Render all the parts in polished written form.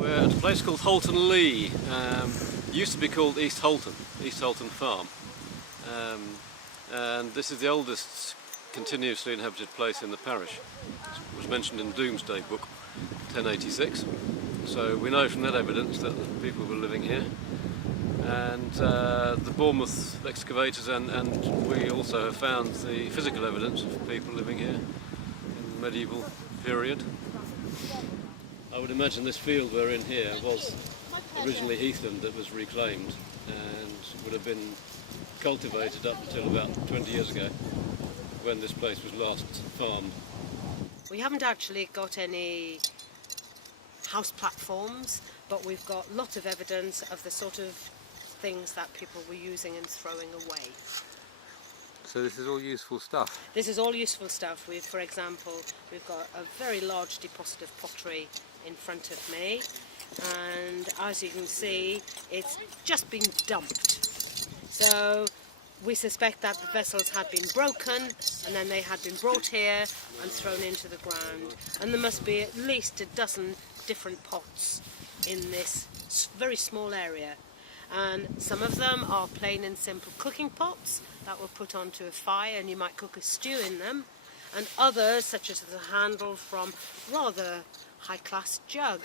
We're at a place called Holton Lee. Used to be called East Holton Farm. And this is the oldest continuously inhabited place in the parish. It was mentioned in the Domesday Book, 1086. So we know from that evidence that the people were living here. And the Bournemouth excavators and we also have found the physical evidence of people living here in the medieval period. I would imagine this field we're in here was originally heathland that was reclaimed and would have been cultivated up until about 20 years ago when this place was last farmed. We haven't actually got any house platforms, but we've got lots of evidence of the sort of things that people were using and throwing away. So this is all useful stuff? This is all useful stuff. For example, we've got a very large deposit of pottery in front of me, and as you can see, it's just been dumped. So we suspect that the vessels had been broken and then they had been brought here and thrown into the ground, and there must be at least a dozen different pots in this very small area. And some of them are plain and simple cooking pots that were put onto a fire and you might cook a stew in them, and others, such as the handle from rather high-class jug.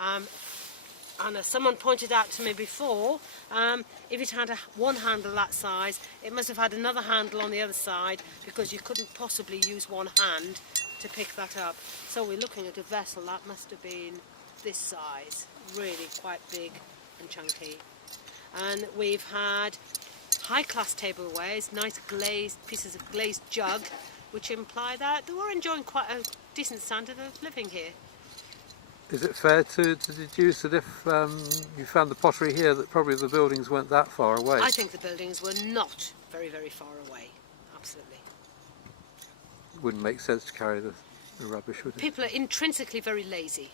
And as someone pointed out to me before, if it had one handle that size, it must have had another handle on the other side, because you couldn't possibly use one hand to pick that up. So we're looking at a vessel that must have been this size, really quite big and chunky. And we've had high-class tablewares, nice glazed pieces of glazed jug, which imply that they were enjoying quite a decent standard of living here. Is it fair to deduce that if you found the pottery here, that probably the buildings weren't that far away? I think the buildings were not very, very far away, absolutely. It wouldn't make sense to carry the rubbish, would it? People are intrinsically very lazy,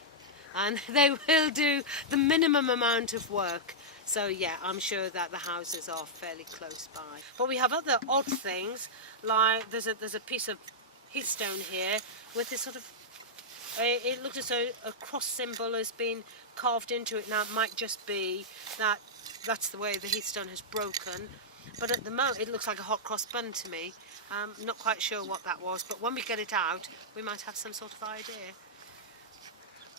and they will do the minimum amount of work. So yeah, I'm sure that the houses are fairly close by. But we have other odd things, like there's a piece of heathstone here with this sort of, it looks as though a cross symbol has been carved into it. Now it might just be that that's the way the heathstone has broken, but at the moment it looks like a hot cross bun to me. I'm not quite sure what that was, but when we get it out we might have some sort of idea.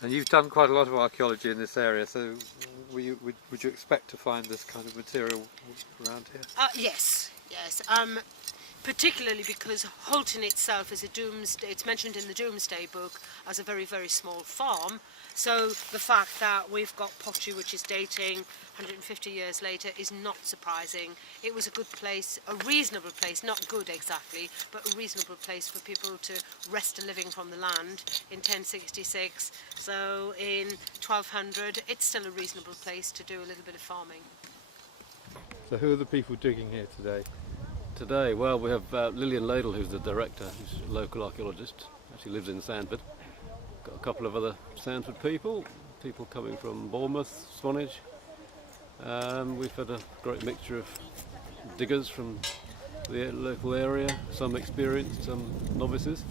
And you've done quite a lot of archaeology in this area, so would you expect to find this kind of material around here? Yes. Particularly because Holton itself is it's mentioned in the Domesday Book as a very, very small farm. So the fact that we've got pottery which is dating 150 years later is not surprising. It was a good place, a reasonable place, not good exactly, but a reasonable place for people to wrest a living from the land in 1066. So in 1200, it's still a reasonable place to do a little bit of farming. So who are the people digging here today? Today, well, we have Lillian Ladle, who's the director, who's a local archaeologist, actually lives in Sandford. Got a couple of other Sandford people coming from Bournemouth, Swanage. We've had a great mixture of diggers from the local area, some experienced, some novices.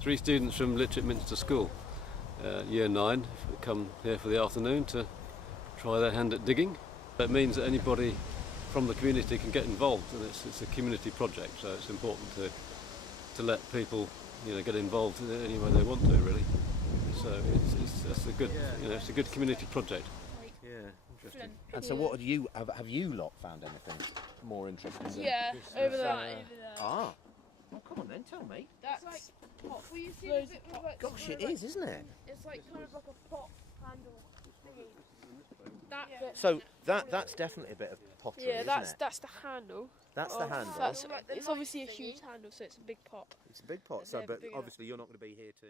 3 students from Minster School, year 9, come here for the afternoon to try their hand at digging. That means that anybody from the community can get involved, and it's a community project, so it's important to let people, get involved in any way they want to, really. So it's a good, it's a good community project. Yeah, interesting. And so, what have you lot found anything more interesting? Yeah, over there. Ah, oh, come on then, tell me. That's like pot. Well, you see the bit with like. Gosh, it is, isn't it? It's like kind of like a pot handle thingy. That bit. So that's definitely a bit of pottery, Yeah, isn't it? that's the handle. That's the handle. It's obviously a huge handle, so it's a big pot. It's a big pot. And So, they're but big obviously you're not going to be here to